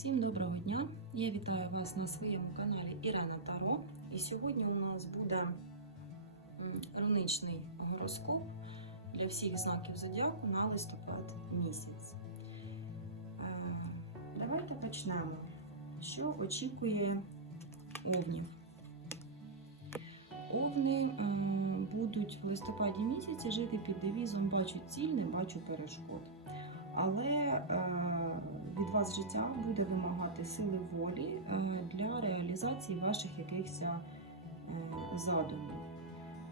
Всім доброго дня! Я вітаю вас на своєму каналі Ірена Таро. І сьогодні у нас буде руничний гороскоп для всіх знаків зодіаку на листопад місяць. Е, Давайте почнемо. Що очікує овнів? Овни будуть в листопаді місяці жити під девізом Бачу ціль, не бачу перешкод. Але е, від вас життя буде вимагати сили волі е, для реалізації ваших якихось е, задумів.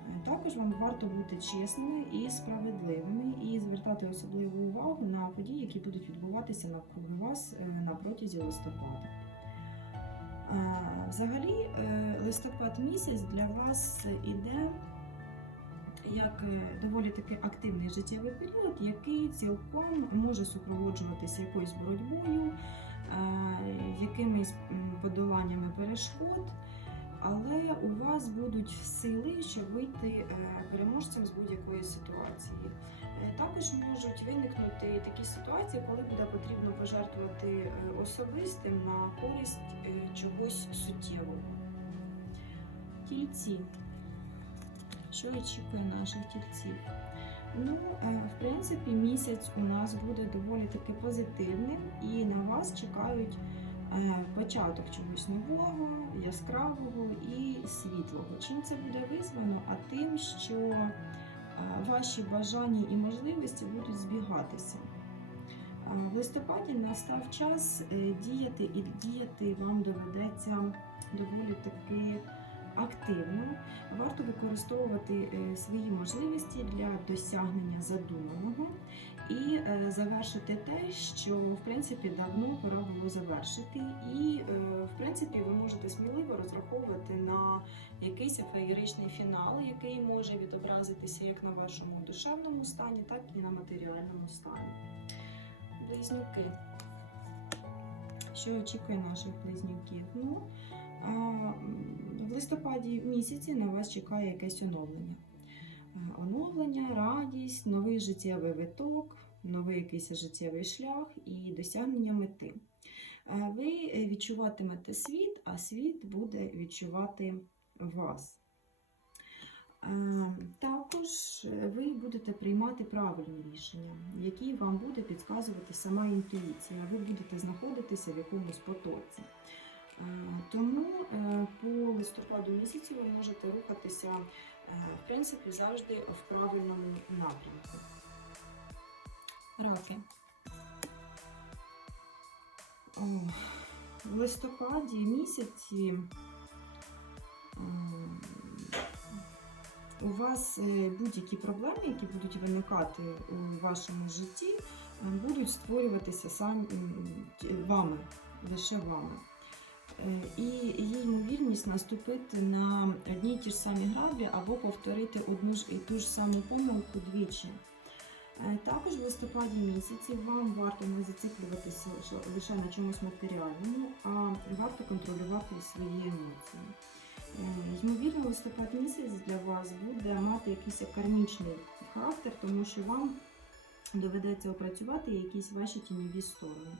Е, Також вам варто бути чесними і справедливими, і звертати особливу увагу на події, які будуть відбуватися навкруги вас на протязі листопада. Взагалі, листопад місяць для вас іде як е, доволі таки активний життєвий період, який цілком може супроводжуватися якоюсь боротьбою, е, якимись подоланнями перешкод, але у вас будуть сили, щоб вийти е, переможцем з будь-якої ситуації. Також можуть виникнути такі ситуації, коли буде потрібно пожертвувати особистим на користь чогось суттєвого. Тільці. Що очікує наших тільців? Ну, е, в принципі, місяць у нас буде доволі таки позитивним, і на вас чекають е, початок чогось нового, яскравого і світлого. Чим це буде визвано? А тим, що е, ваші бажання і можливості будуть збігатися. В листопаді настав час діяти, і діяти вам доведеться доволі таки активно. Варто використовувати е, свої можливості для досягнення задуманого і е, завершити те, що в принципі давно пора було завершити. І е, в принципі ви можете сміливо розраховувати на якийсь феєричний фінал, який може відобразитися як на вашому душевному стані, так і на матеріальному стані. Близнюки. Що очікує наших близнюків? Ну, в листопаді місяці на вас чекає якесь оновлення. Оновлення, радість, новий життєвий виток, новий якийсь життєвий шлях і досягнення мети. Ви е, відчуватимете світ, а світ буде відчувати вас. Також е, ви будете приймати правильні рішення, які вам буде підказувати сама інтуїція. Ви будете знаходитися в якомусь потоці. Е, Тому е, по листопаду місяці ви можете рухатися е, в принципі завжди в правильному напрямку. Раки. О, в листопаді місяці у вас будь-які проблеми, які будуть виникати у вашому житті, будуть створюватися сам м, ті- вами, лише вами. І є ймовірність наступити на одні й ті ж самі граблі або повторити одну ж і ту ж саму помилку двічі. Е, Також в листопаді місяці вам варто не зациклюватися лише- лише на чомусь матеріальному, а варто контролювати свої емоції. Е, Ймовірно, листопад місяць для вас буде мати якийсь кармічний характер, тому що вам доведеться опрацювати якісь ваші тіньові сторони.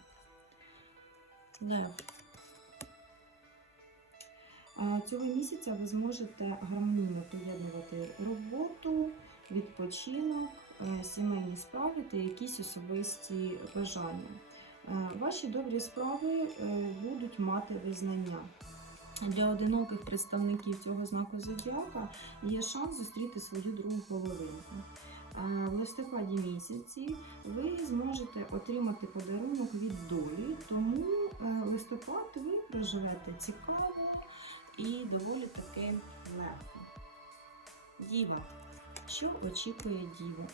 Цього місяця ви зможете гармонійно поєднувати роботу, відпочинок, е, сімейні справи та якісь особисті бажання. Е, Ваші добрі справи е, будуть мати визнання. Для одиноких представників цього знаку зодіака є шанс зустріти свою другу половинку. В листопаді місяці ви зможете отримати подарунок від долі, тому листопад ви проживете цікаво і доволі таки легко. Діва. Що очікує діву?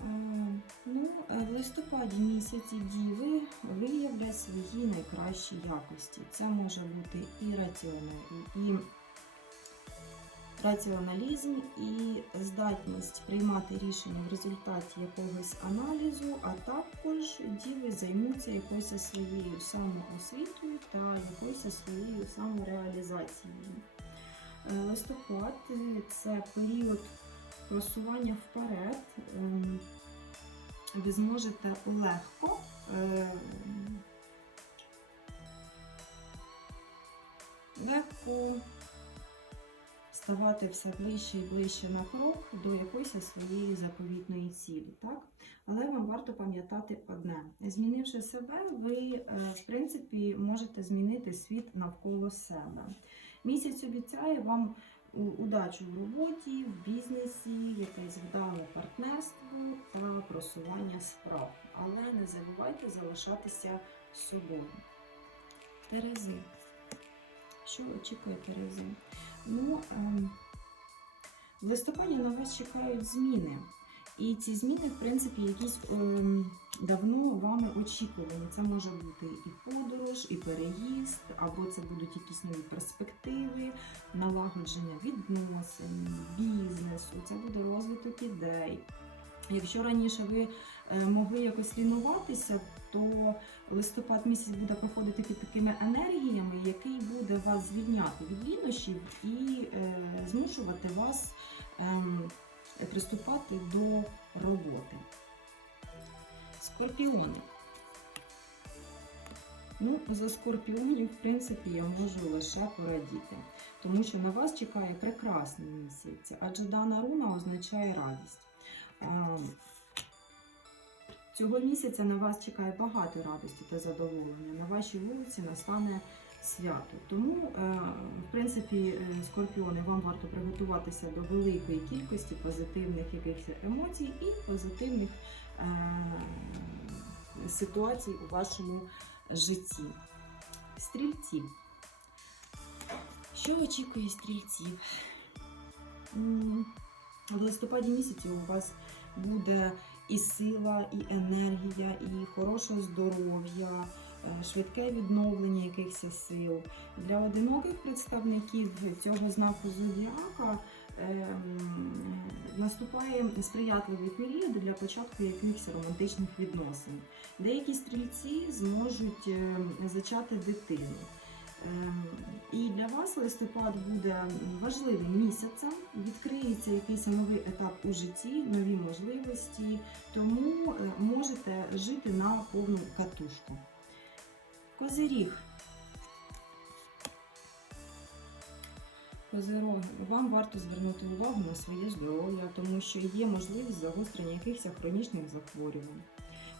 Е, Ну, е, в листопаді місяці діви виявлять свої найкращі якості. Це може бути і раціоналізм, і раціоналізм і здатність приймати рішення в результаті якогось аналізу, а також діви займуться якоюсь своєю самоосвітою та якоюсь своєю самореалізацією. Е, листопад це період просування вперед, ем, ви зможете легко. Е, легко ставати все ближче і ближче на крок до якоїсь своєї заповітної цілі. Так? Але вам варто пам'ятати одне: змінивши себе, ви, е, в принципі, можете змінити світ навколо себе. Місяць обіцяє вам удачу в роботі, в бізнесі, якесь вдале партнерство та просування справ. Але не забувайте залишатися собою. Терези. Що очікує Терези? Ну, ем, в листопаді на вас чекають зміни. І ці зміни, в принципі, якісь ем, давно вами очікувані. Це може бути і подорож, і переїзд, або це будуть якісь нові перспективи, налагодження відносин, бізнесу, це буде розвиток ідей. Якщо раніше ви могли якось лінуватися, то листопад місяць буде проходити під такими енергіями, який буде вас звільняти від лінощів і е, змушувати вас ем, приступати до роботи. Скорпіони. Ну, за скорпіонів, в принципі, я можу лише порадіти, тому що на вас чекає прекрасний місяць, адже дана руна означає радість. Цього місяця на вас чекає багато радості та задоволення. На вашій вулиці настане свято. Тому, е, в принципі, е, скорпіони, вам варто приготуватися до великої кількості позитивних якихось емоцій і позитивних е, ситуацій у вашому житті. Стрільці. Що очікує стрільців? В листопаді місяці у вас буде і сила, і енергія, і хороше здоров'я, е, швидке відновлення якихось сил. Для одиноких представників цього знаку зодіака ем, наступає сприятливий період для початку якихось романтичних відносин. Деякі стрільці зможуть е, зачати дитину. Ем, І для вас листопад буде важливим місяцем. Відкриється якийсь новий етап у житті, нові можливості, тому е, можете жити на повну катушку. Козиріг. Козироги, вам варто звернути увагу на своє здоров'я, тому що є можливість загострення якихось хронічних захворювань.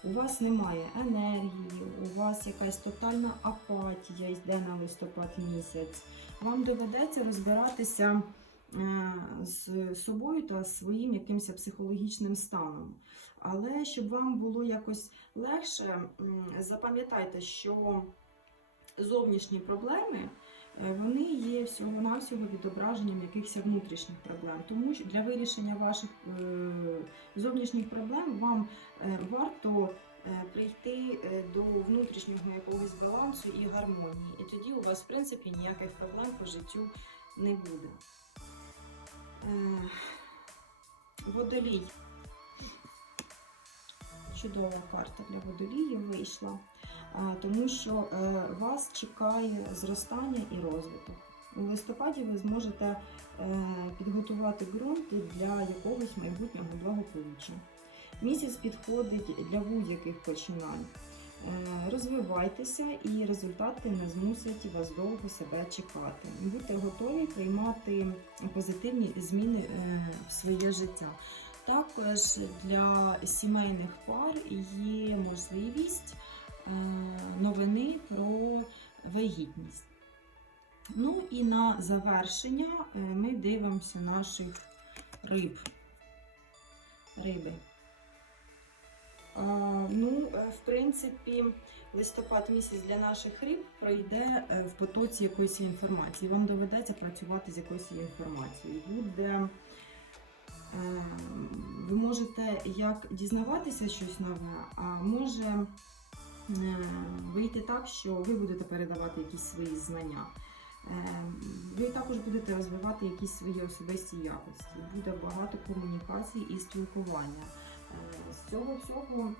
У вас немає енергії, вас якась тотальна апатія йде на листопад місяць. Вам доведеться розбиратися е, з собою та своїм якимось психологічним станом. Але щоб вам було якось легше, запам'ятайте, що зовнішні проблеми. е, Вони є всього-навсього відображенням якихось внутрішніх проблем. Тому що для вирішення ваших е, зовнішніх проблем вам варто прийти е, до внутрішнього якогось балансу і гармонії. І тоді у вас, в принципі, ніяких проблем по життю не буде. Е, Водолій. Чудова карта для водоліїв вийшла, тому що е, вас чекає зростання і розвиток. У листопаді ви зможете е, підготувати ґрунт для якогось майбутнього благополуччя. Місяць підходить для будь-яких починань. Е, Розвивайтеся і результати не змусять вас довго себе чекати. Будьте готові приймати позитивні зміни е, в своє життя. Також для сімейних пар є можливість е, новини про вагітність. Ну і на завершення ми дивимося наших риб. Риби. Ну, е, в принципі, листопад місяць для наших риб пройде е, в потоці якоїсь інформації. Вам доведеться працювати з якоюсь інформацією. Буде Е, ви можете як дізнаватися щось нове, а може вийти так, що ви будете передавати якісь свої знання. Ви також будете розвивати якісь свої особисті якості. Буде багато комунікацій і спілкування. З цього всього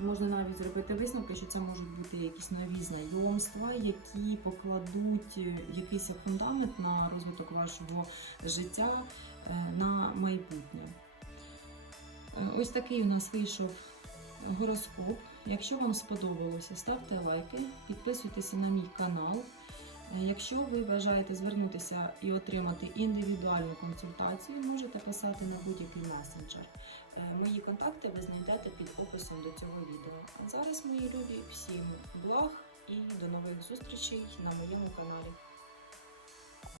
можна навіть зробити висновки, що це можуть бути якісь нові знайомства, які покладуть якийсь фундамент на розвиток вашого життя е, на майбутнє. Е, Ось такий у нас вийшов гороскоп. Якщо вам сподобалося, ставте лайки, підписуйтеся на мій канал. Якщо ви бажаєте звернутися і отримати індивідуальну консультацію, можете писати на будь-який месенджер. Е, Мої контакти ви знайдете під описом до цього відео. А зараз, мої любі, всім благ і до нових зустрічей на моєму каналі.